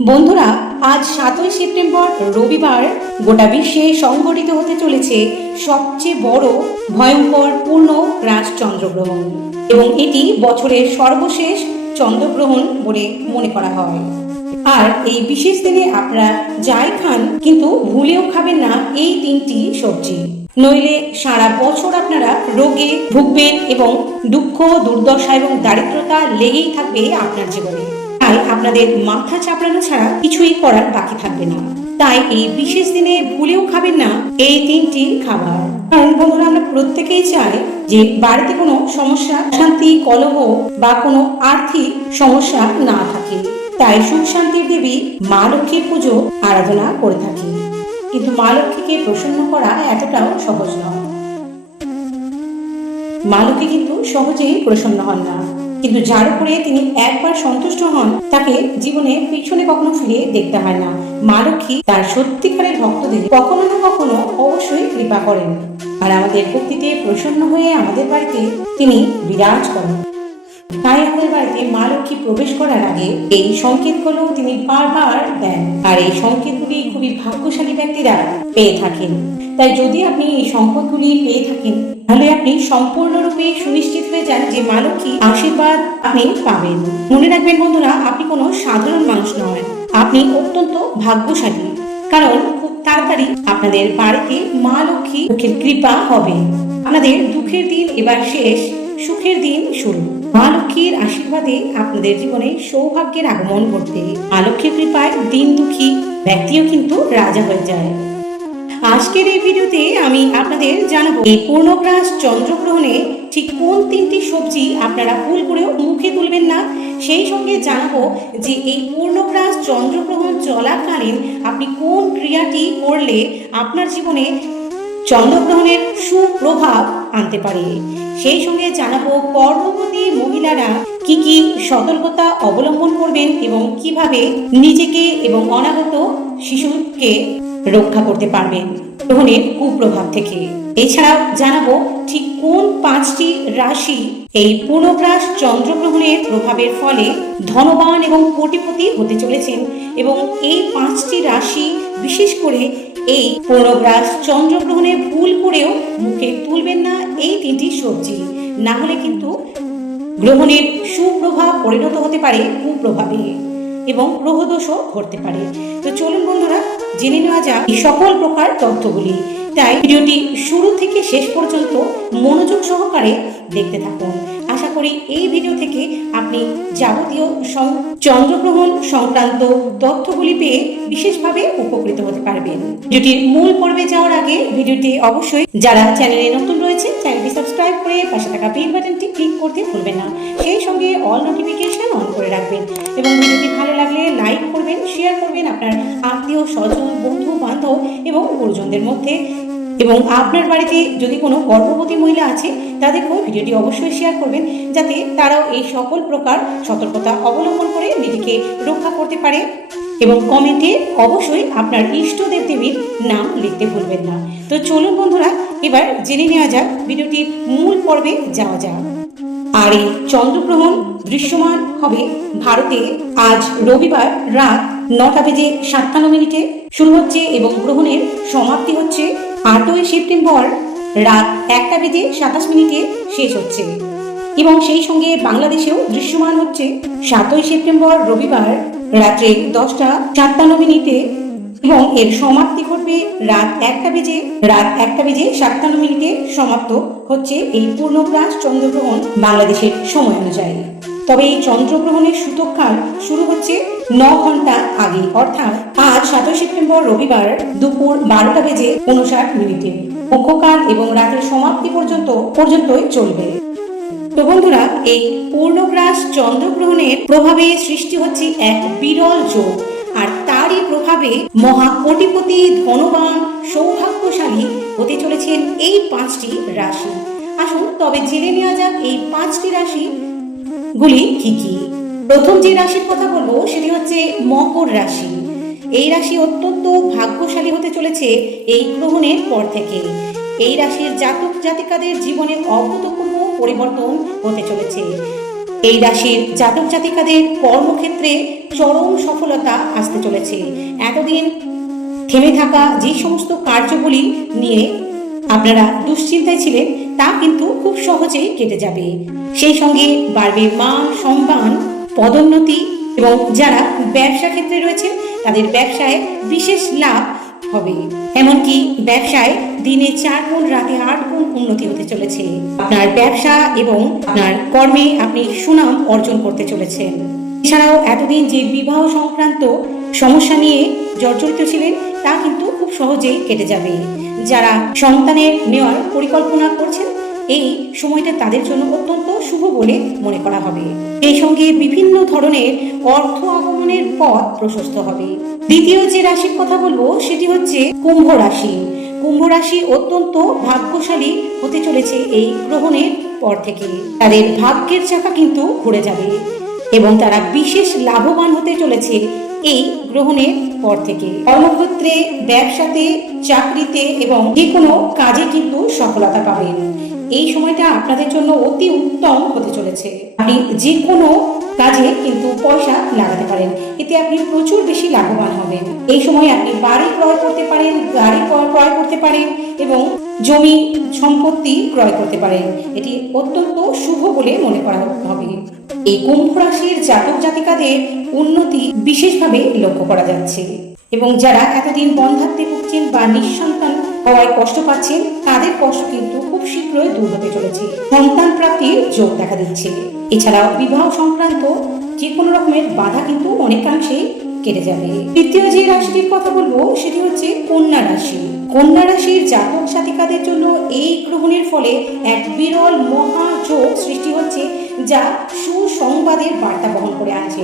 বন্ধুরা, আজ সাতই সেপ্টেম্বর, রবিবার গোটা বিশ্বে সংগঠিত হতে চলেছে সবচেয়ে বড় ভয়ঙ্কর পূর্ণ রাস চন্দ্রগ্রহণ এবং এটি বছরের সর্বশেষ চন্দ্রগ্রহণ বলে মনে করা হয়। আর এই বিশেষ দিনে আপনারা যাই খান, কিন্তু ভুলেও খাবেন না এই তিনটি সবজি। নইলে সারা বছর আপনারা রোগে ভুগবেন এবং দুঃখ, দুর্দশা এবং দারিদ্রতা লেগেই থাকবে আপনার জীবনে। তাই আপনাদের মাথা চাপড়ানো ছাড়া কিছুই করার বাকি থাকবে না। তাই এই বিশেষ দিনে ভুলেও খাবেন না এই তিনটি খাবার। কারণ বন্ধুরা, আমরা প্রত্যেকেই চাই যে বাড়িতে কোনো সমস্যা শান্তি কলহ বা কোনো আর্থিক সমস্যা না থাকে। তাই সুখ শান্তির দেবী মা লক্ষ্মীর পুজো আরাধনা করে থাকি কিন্তু মা লক্ষ্মীকে প্রসন্ন করা এতটাও সহজ নয়। মা লক্ষ্মী কিন্তু সহজেই প্রসন্ন হন না। কিন্তু যার উপরে তিনি একবার সন্তুষ্ট হন, তাকে জীবনে পিছনে কখনো ফিরে দেখতে হয় না। মা লক্ষ্মী তার সত্যিকারের ভক্তদের কখনো না কখনো অবশ্যই কৃপা করেন। আর আমাদের ভক্তিতে প্রসন্ন হয়ে আমাদের বাড়িতে তিনি বিরাজ করেন। তাই আমাদের বাড়িতে মা লক্ষ্মী প্রবেশ করার আগে এই সংকেতগুলো তিনি বারবার দেন। আর এই সংকেতগুলি খুবই ভাগ্যশালী ব্যক্তিরা পেয়ে থাকেন। তাই যদি আপনি এই সম্পদগুলি পেয়ে থাকেন, তাহলে আপনি সম্পূর্ণরূপে সুনিশ্চিত হয়ে যান যে মা আশীর্বাদ আপনি পাবেন। মনে রাখবেন বন্ধুরা, আপনি কোনো সাধারণ মানুষ নয় আপনি অত্যন্ত ভাগ্যশালী। কারণ খুব তাড়াতাড়ি আপনাদের বাড়িতে মা লক্ষ্মী কৃপা হবে। আপনাদের দুঃখের দিন এবার শেষ, সুখের দিন শুরু। মা লক্ষ্মীর আশীর্বাদে আপনাদের জীবনে সৌভাগ্যের আগমন ঘটবে। মা লক্ষ্মীর কৃপায় দিন দুঃখী ব্যক্তিও কিন্তু রাজা হয়ে যায়। আজকের এই ভিডিওতে আমি আপনাদের জানাব এই পূর্ণগ্রাস চন্দ্রগ্রহণে ঠিক কোন তিনটি সবজি আপনারা ভুল করেও মুখে তুলবেন না? সেই সঙ্গে জানাব যে এই পূর্ণগ্রাস চন্দ্রগ্রহণ চলাকালীন আপনি কোন ক্রিয়াটি করলে আপনার জীবনে চন্দ্রগ্রহণের সুপ্রভাব আনতে পারে? সেই সঙ্গে জানাব গর্ভবতী মহিলারা কি কি সতর্কতা অবলম্বন করবেন এবং কীভাবে নিজেকে এবং অনাগত শিশুকে রক্ষা করতে পারবেন গ্রহণের কুপ্রভাব থেকে। এছাড়াও জানাব ঠিক কোন পাঁচটি রাশি এই পূর্ণগ্রাস চন্দ্রগ্রহণের প্রভাবের ফলে ধনবান এবং কোটিপতি হতে চলেছেন এবং এই পাঁচটি রাশি বিশেষ করে এই পূর্ণগ্রাস চন্দ্রগ্রহণে ভুল করেও মুখে তুলবেন না এই তিনটি সবজি। না হলে কিন্তু গ্রহণের সুপ্রভাব পরিণত হতে পারে কুপ্রভাবে। এবং গ্রহদোষও ঘটতে পারে। তো চলুন বন্ধুরা, জেনে নেওয়া যাক সকল প্রকার তথ্যগুলি। তাই ভিডিওটি শুরু থেকে শেষ পর্যন্ত মনোযোগ সহকারে দেখতে থাকুন। আশা করি এই ভিডিও থেকে আপনি যাবতীয় চন্দ্রগ্রহণ সংক্রান্ত তথ্যগুলি পেয়ে বিশেষভাবে উপকৃত হতে পারবেন। ভিডিওটির মূল পর্বে যাওয়ার আগে ভিডিওটি অবশ্যই যারা চ্যানেলে নতুন রয়েছে, চ্যানেলটি সাবস্ক্রাইব করে পাশে থাকা বেল বাটনটি ক্লিক করতে ভুলবেন না। সেই সঙ্গে অল নোটিফিকেশন অন করে রাখবেন এবং ভিডিওটি ভালো লাগলে লাইক করবেন শেয়ার করবেন আপনার আত্মীয় স্বজন বন্ধু বান্ধব এবং গুরুজনদের মধ্যে। এবং আপনার বাড়িতে যদি কোনো গর্ভবতী মহিলা আছে তাদেরকেও ভিডিওটি অবশ্যই শেয়ার করবেন, যাতে তারাও এই সকল প্রকার সতর্কতা অবলম্বন করে নিজেকে রক্ষা করতে পারে এবং কমেন্টে অবশ্যই আপনার ইষ্ট দেব দেবীর নাম লিখতে ভুলবেন না। তো চলুন বন্ধুরা, এবার জেনে নেওয়া যাক ভিডিওটির মূল পর্বে যাওয়া যাক। আর এই চন্দ্রগ্রহণ দৃশ্যমান হবে ভারতে। আজ রবিবার রাত নটা বেজে সাতান্ন মিনিটে শুরু হচ্ছে এবং গ্রহণের সমাপ্তি হচ্ছে আটই সেপ্টেম্বর রাত একটা বেজে সাতাশ মিনিটে শেষ হচ্ছে। এবং সেই সঙ্গে বাংলাদেশেও দৃশ্যমান হচ্ছে সাতই সেপ্টেম্বর রবিবার রাত্রে দশটা সাতান্ন মিনিটে। এবং এর সমাপ্তি ঘটবে রাত একটা বেজে, রাত একটা বেজে সাতান্ন মিনিটে সমাপ্ত হচ্ছে এই পূর্ণগ্রাস চন্দ্রগ্রহণ বাংলাদেশের সময় অনুযায়ী। তবে এই চন্দ্রগ্রহণের সূতককাল শুরু হচ্ছে ন ঘণ্টা আগে, অর্থাৎ আজ সাতই সেপ্টেম্বর রবিবার দুপুর বারোটা বেজে উনষাট মিনিটে। মুখ্যকাল এবং রাতের সমাপ্তি পর্যন্ত, পর্যন্তই চলবে। তো বন্ধুরা, এই পূর্ণগ্রাস চন্দ্রগ্রহণের প্রভাবে সৃষ্টি হচ্ছে এক বিরল যোগ। আর তারই প্রভাবে মহা কোটিপতি ধনবান, সৌভাগ্যশালী হতে চলেছেন এই পাঁচটি রাশি। আসুন, তবে জেনে নেওয়া যাক এই পাঁচটি রাশি গুলি কি কি প্রথম যে রাশির কথা বলব, সেটি হচ্ছে মকর রাশি। এই রাশি অত্যন্ত ভাগ্যশালী হতে চলেছে এই গ্রহণের পর থেকে। এই রাশির জাতক জাতিকাদের জীবনে অভূতপূর্ব পরিবর্তন হতে চলেছে। এই রাশির জাতক জাতিকাদের কর্মক্ষেত্রে চরম সফলতা আসতে চলেছে। এতদিন থেমে থাকা যে সমস্ত কার্যগুলি নিয়ে আপনারা দুশ্চিন্তায় ছিলেন তা কিন্তু খুব সহজেই কেটে যাবে। সেই সঙ্গে বাড়বে মান সম্মান পদোন্নতি এবং যারা ব্যবসা ক্ষেত্রে রয়েছে তাদের ব্যবসায় বিশেষ লাভ হবে। এমনকি ব্যবসায় দিনে চার গুণ, রাতে আট গুণ উন্নতি হতে চলেছে। আপনার ব্যবসা এবং আপনার কর্মে আপনি সুনাম অর্জন করতে চলেছেন। এছাড়াও এতদিন যে বিবাহ সংক্রান্ত সমস্যা নিয়ে জর্জরিত ছিলেন, তা কিন্তু খুব সহজেই কেটে যাবে। যারা সন্তানের নেওয়ার পরিকল্পনা করছেন, এই সময়টা তাদের জন্য অত্যন্ত শুভ বলে মনে করা হবে। এই সঙ্গে বিভিন্ন ধরনের অর্থ আগমনের পথ প্রশস্ত হবে। দ্বিতীয় যে রাশির কথা বলব, সেটি হচ্ছে কুম্ভ রাশি। কুম্ভ রাশি অত্যন্ত ভাগ্যশালী হতে চলেছে এই গ্রহণের পর থেকে। তাদের ভাগ্যের চাকা কিন্তু ঘুরে যাবে এবং তারা বিশেষ লাভবান হতে চলেছে এই গ্রহণের পর থেকে। কর্মক্ষেত্রে ব্যবসাতে চাকরিতে এবং যে কোনো কাজে কিন্তু সফলতা পাবেন। এই সময়টা আপনাদের জন্য অতি উত্তম হতে চলেছে। আপনি যে কোনো কাজে কিন্তু পয়সা লাগাতে পারেন। এতে আপনি প্রচুর বেশি লাভবান হবেন। এই সময় আপনি বাড়ি ক্রয় করতে পারেন, গাড়ি ক্রয় করতে পারেন এবং জমি সম্পত্তি ক্রয় করতে পারেন। এটি অত্যন্ত শুভ বলে মনে করা হবে। এই কুম্ভ রাশির জাতক জাতিকাদের উন্নতি বিশেষভাবে লক্ষ্য করা যাচ্ছে। এবং যারা এতদিন বন্ধাত্মে ভুগছেন বা নিঃসন্তান হওয়ায় কষ্ট পাচ্ছেন, তাদের কষ্ট কিন্তু শীঘ্রই দূর হতে চলেছে। সন্তান প্রাপ্তির যোগ দেখা দিচ্ছে। এছাড়াও বিবাহ সংক্রান্ত যে কোনো রকমের বাধা কিন্তু অনেকাংশেই কেটে যাবে। তৃতীয় যে রাশিটির কথা বলব, সেটি হচ্ছে কন্যা রাশি। কন্যা রাশির জাতক জাতিকাদের জন্য এই গ্রহণের ফলে এক বিরল মহাযোগ সৃষ্টি হচ্ছে, যা সুসংবাদের বার্তা বহন করে আনছে।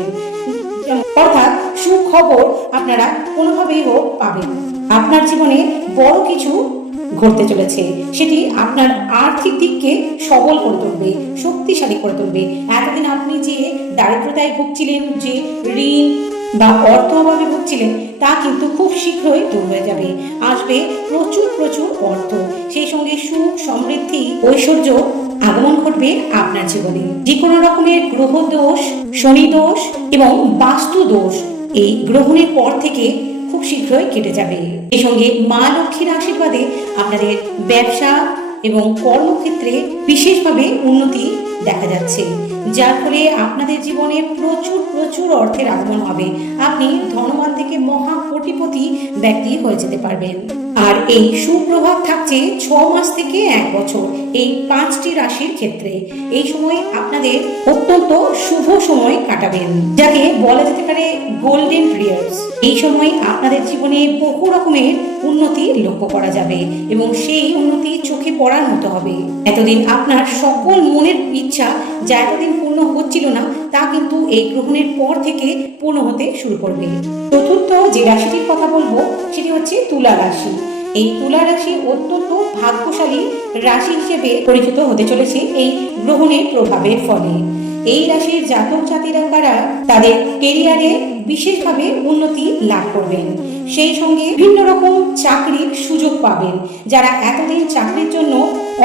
অর্থাৎ সুখবর আপনারা কোনোভাবেই হোক পাবেন আপনার জীবনে বড় কিছু ঘটতে চলেছে। সেটি আপনার আর্থিক দিককে সবল করে তুলবে, শক্তিশালী করে তুলবে। এতদিন আপনি যে দারিদ্রতায় ভুগছিলেন, যে ঋণ বা অর্থ অভাবে ভুগছিলেন, তা কিন্তু খুব শীঘ্রই দূর হয়ে যাবে। আসবে প্রচুর প্রচুর অর্থ। সেই সঙ্গে সুখ, সমৃদ্ধি, ঐশ্বর্য আগমন ঘটবে আপনার জীবনে। যে কোনো রকমের গ্রহ দোষ, শনি দোষ এবং বাস্তু দোষ এই গ্রহণের পর থেকে খুব শীঘ্রই কেটে যাবে। এই সঙ্গে মা লক্ষ্মীর আশীর্বাদে আপনাদের ব্যবসা এবং কর্মক্ষেত্রে বিশেষভাবে উন্নতি দেখা যাচ্ছে, যার ফলে আপনাদের জীবনে প্রচুর প্রচুর অর্থের আগমন হবে। আপনি ধনবান থেকে মহা কোটিপতি ব্যক্তি হয়ে যেতে পারবেন। আর এই সুপ্রভাব থাকছে ছ মাস থেকে এক বছর, এই পাঁচটি রাশির ক্ষেত্রে। এই সময় আপনাদের অত্যন্ত শুভ সময় কাটাবেন। যাকে বলা যেতে পারে গোল্ডেন পিরিয়ডস এই সময় আপনাদের জীবনে বহু রকমের উন্নতি লক্ষ্য করা যাবে এবং সেই উন্নতি চোখে পড়ার মতো হবে। এতদিন আপনার সকল মনের ইচ্ছা যা এতদিন পূর্ণ হচ্ছিল না, তা কিন্তু এই গ্রহণের পর থেকে পূর্ণ হতে শুরু করবে। চতুর্থ যে রাশিটির কথা বলব, সেটি হচ্ছে তুলা রাশি। এই তুলা রাশি অত্যন্ত ভাগ্যশালী রাশি হিসেবে পরিচিত হতে চলেছে এই গ্রহণের প্রভাবের ফলে। এই রাশির জাতক জাতিরা তাদের কেরিয়ারে বিশেষভাবে উন্নতি লাভ করবেন। সেই সঙ্গে বিভিন্ন রকম চাকরির সুযোগ পাবেন। যারা এতদিন চাকরির জন্য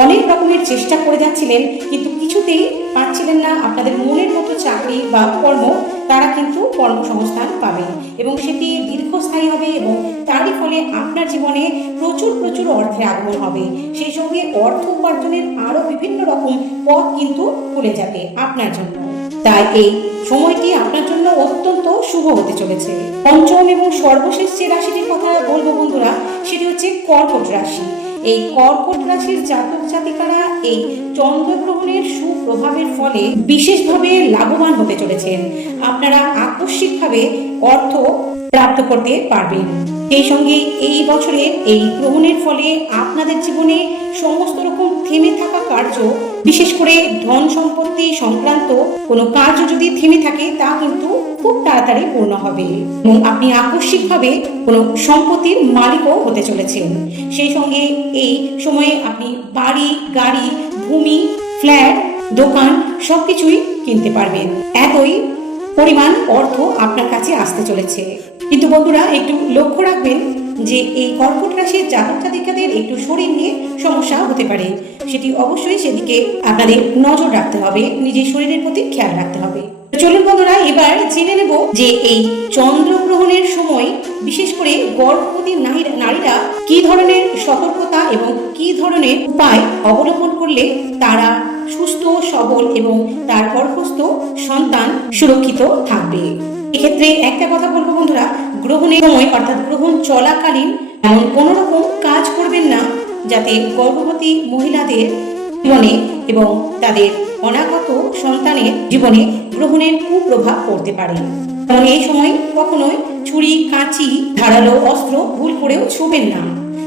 অনেক রকমের চেষ্টা করে যাচ্ছিলেন, কিন্তু কিছুতেই পাচ্ছিলেন না আপনাদের মনের মতো চাকরি বা কর্ম, তারা কিন্তু কর্মসংস্থান পাবেন। এবং সেটি দীর্ঘস্থায়ী হবে এবং তারই ফলে আপনার জীবনে প্রচুর প্রচুর অর্থের আগমন হবে। সেই সঙ্গে অর্থ উপার্জনের আরও বিভিন্ন রকম পথ কিন্তু খুলে যাবে আপনার জন্য। তাই এই সময়টি আপনার জন্য অত্যন্ত শুভ হতে চলেছে। পঞ্চম এবং সর্বশেষ যে রাশিটির কথা বলব বন্ধুরা, সেটি হচ্ছে কর্কট রাশি। এই কর্কট রাশির জাতক জাতিকারা এই চন্দ্রগ্রহণের সুপ্রভাবের ফলে বিশেষভাবে লাভবান হতে চলেছেন। আপনারা আকস্মিকভাবে অর্থ প্রাপ্ত করতে পারবেন। সেই সঙ্গে এই বছরের এই গ্রহণের ফলে আপনাদের জীবনে সমস্ত রকম থেমে থাকা কার্য, বিশেষ করে ধন সম্পত্তি সংক্রান্ত কোনো কার্য যদি থেমে থাকে, তা কিন্তু খুব তাড়াতাড়ি পূর্ণ হবে। এবং আপনি আকস্মিকভাবে কোনো সম্পত্তির মালিকও হতে চলেছেন। সেই সঙ্গে এই সময়ে আপনি বাড়ি, গাড়ি, ভূমি, ফ্ল্যাট, দোকান সবকিছুই কিনতে পারবেন। এতই পরিমাণ অর্থ আপনার কাছে আসতে চলেছে। কিন্তু বন্ধুরা, একটু লক্ষ্য রাখবেন যে এই কর্কট রাশির জাতক জাতিকাদের একটু শরীর নিয়ে সমস্যা হতে পারে। সেটি অবশ্যই সেদিকে আপনাদের নজর রাখতে হবে, নিজের শরীরের প্রতি খেয়াল রাখতে হবে। চলুন বন্ধুরা, এবার জেনে নেব যে এই চন্দ্রগ্রহণের সময় বিশেষ করে গর্ভবতী নারীরা কি ধরনের সতর্কতা এবং কি ধরনের উপায় অবলম্বন করলে তারা সুস্থ, সবল এবং তার গর্ভস্থ সন্তান সুরক্ষিত থাকবে। এক্ষেত্রে একটা কথা বলব বন্ধুরা, গ্রহণের সময় অর্থাৎ গ্রহণ চলাকালীন এমন কোনো রকম কাজ করবেন না যাতে গর্ভবতী মহিলাদের জীবনে এবং তাদের অনাগত সন্তানের জীবনে গ্রহণের কুপ্রভাব পড়তে পারে। এবং এই সময় কখনোই ছুরি, কাঁচি, ধারালো অস্ত্র ভুল করেও ছুবেন না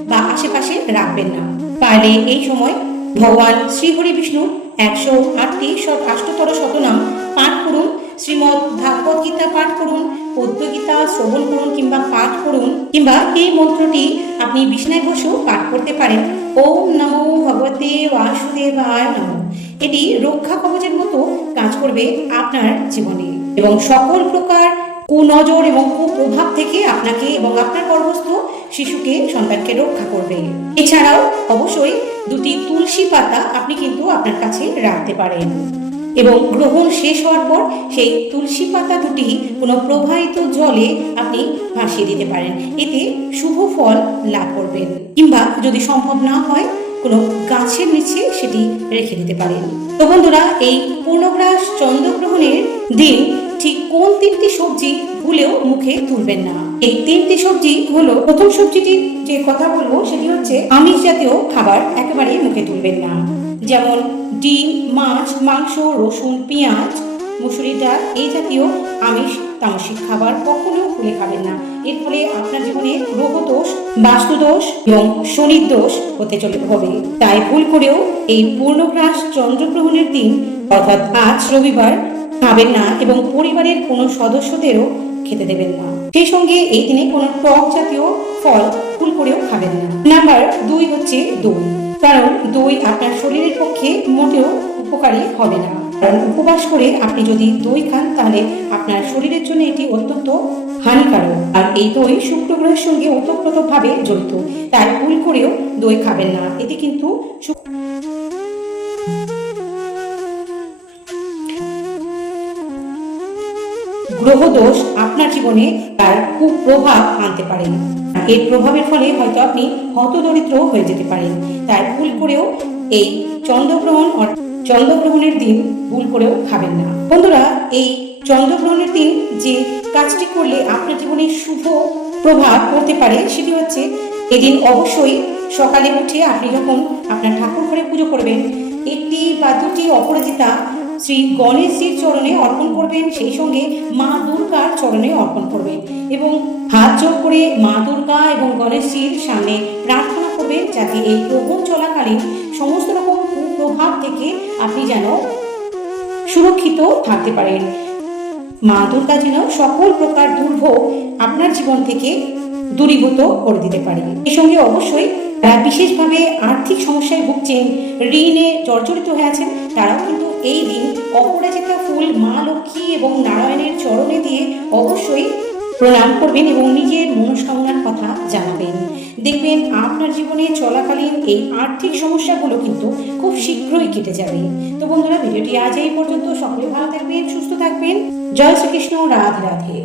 বা আশেপাশে রাখবেন না। পারলে এই সময় ভগবান শ্রীহরি বিষ্ণুর একশো আটটি আষ্টতর শতনাম পাঠ করুন শ্রীমৎ ভাগবত গীতা পাঠ করুন পদ্মগীতা শ্রবণ করুন কিংবা পাঠ করুন, কিংবা এই মন্ত্রটি আপনি বিষ্ণায় বসেও পাঠ করতে পারেন। ওম নমো ভগবতে বাসুদেবায় নমঃ। এটি রক্ষা কবচের মতো কাজ করবে আপনার জীবনে। এবং সকল প্রকার কুনজর এবং কুপ্রভাব থেকে আপনাকে এবং আপনার গর্ভস্থ শিশুকে সন্তানকে রক্ষা করবে। এছাড়াও অবশ্যই দুটি তুলসী পাতা আপনি কিন্তু আপনার কাছে রাখতে পারেন। এবং গ্রহণ শেষ হওয়ার পর সেই তুলসী পাতা দুটি কোনো প্রবাহিত জলে আপনি ভাসিয়ে দিতে পারেন। এতে শুভ ফল লাভ করবেন। কিংবা যদি সম্ভব না হয়, কোনো গাছের নিচে সেটি রেখে দিতে পারেন। তো বন্ধুরা, এই পূর্ণগ্রাস চন্দ্রগ্রহণের দিন ঠিক কোন তিনটি সবজি ভুলেও মুখে তুলবেন না। এই তিনটি সবজি হলো, প্রথম সবজিটির যে কথা বলব, সেটি হচ্ছে আমিষ জাতীয় খাবার একেবারে মুখে তুলবেন না। যেমন ডিম, মাছ, মাংস, রসুন, পেঁয়াজ মুসুরি ডাল, এই জাতীয় আমিষ তামসিক খাবার কখনো ভুলে খাবেন না। এর ফলে আপনার জীবনে গ্রহ দোষ বাস্তুদোষ এবং শনির দোষ হতে চলে হবে। তাই ভুল করেও এই পূর্ণগ্রাস চন্দ্রগ্রহণের দিন, অর্থাৎ আজ রবিবার, খাবেন না এবং পরিবারের কোনো সদস্যদেরও খেতে দেবেন না। সেই সঙ্গে এই দিনে কোনো টক জাতীয় ফল ফুল করেও খাবেন না। নাম্বার দুই হচ্ছে দই। কারণ দই আপনার শরীরের পক্ষে মোটেও উপকারী হবে না। কারণ উপবাস করে আপনি যদি দই খান, তাহলে আপনার শরীরের জন্য এটি অত্যন্ত হানিকারক। আর এই দই শুক্র গ্রহের সঙ্গে ওতপ্রোতভাবে জড়িত। তাই ভুল করেও দই খাবেন না। এতে কিন্তু গ্রহদোষ আপনার জীবনে তার কুপ্রভাব আনতে পারে। এর প্রভাবের ফলে হয়তো আপনি হতদরিদ্র হয়ে যেতে পারেন। তাই ভুল করেও এই চন্দ্রগ্রহণ চন্দ্রগ্রহণের দিন ভুল করেও খাবেন না। বন্ধুরা, এই চন্দ্রগ্রহণের দিন যে কাজটি করলে আপনার জীবনে শুভ প্রভাব পড়তে পারে সেটি হচ্ছে এদিন অবশ্যই সকালে উঠে আপনি যখন আপনার ঠাকুর ঘরে পুজো করবেন, একটি বা দুটি অপরাজিতা শ্রী গণেশজির চরণে অর্পণ করবেন, সেই সঙ্গে মা দুর্গার চরণে অর্পণ করবেন এবং হাত জোর করে মা দুর্গা এবং গণেশজির সামনে প্রার্থনা করবেন যাতে এই গ্রহণ চলাকালীন সমস্ত রকম কুপ্রভাব থেকে আপনি যেন সুরক্ষিত থাকতে পারেন। মা দুর্গা যেন সকল প্রকার দুর্ভোগ আপনার জীবন থেকে দূরীভূত করে দিতে পারে। এর সঙ্গে অবশ্যই বিশেষভাবে আর্থিক সমস্যায় ভুগছেন। ঋণে জর্জরিত হয়ে আছেন। তারাও কিন্তু এই দিন অপরাজিতা ফুল মা লক্ষ্মী এবং নারায়ণের চরণে দিয়ে অবশ্যই প্রণাম করবেন এবং নিজের মনস্কামনার কথা জানাবেন। দেখবেন আপনার জীবনে চলাকালীন এই আর্থিক সমস্যাগুলো কিন্তু খুব শীঘ্রই কেটে যাবে। তো বন্ধুরা, ভিডিওটি আজ এই পর্যন্ত। সকলে ভালো থাকবেন, সুস্থ থাকবেন। জয় শ্রীকৃষ্ণ, রাধে রাধে।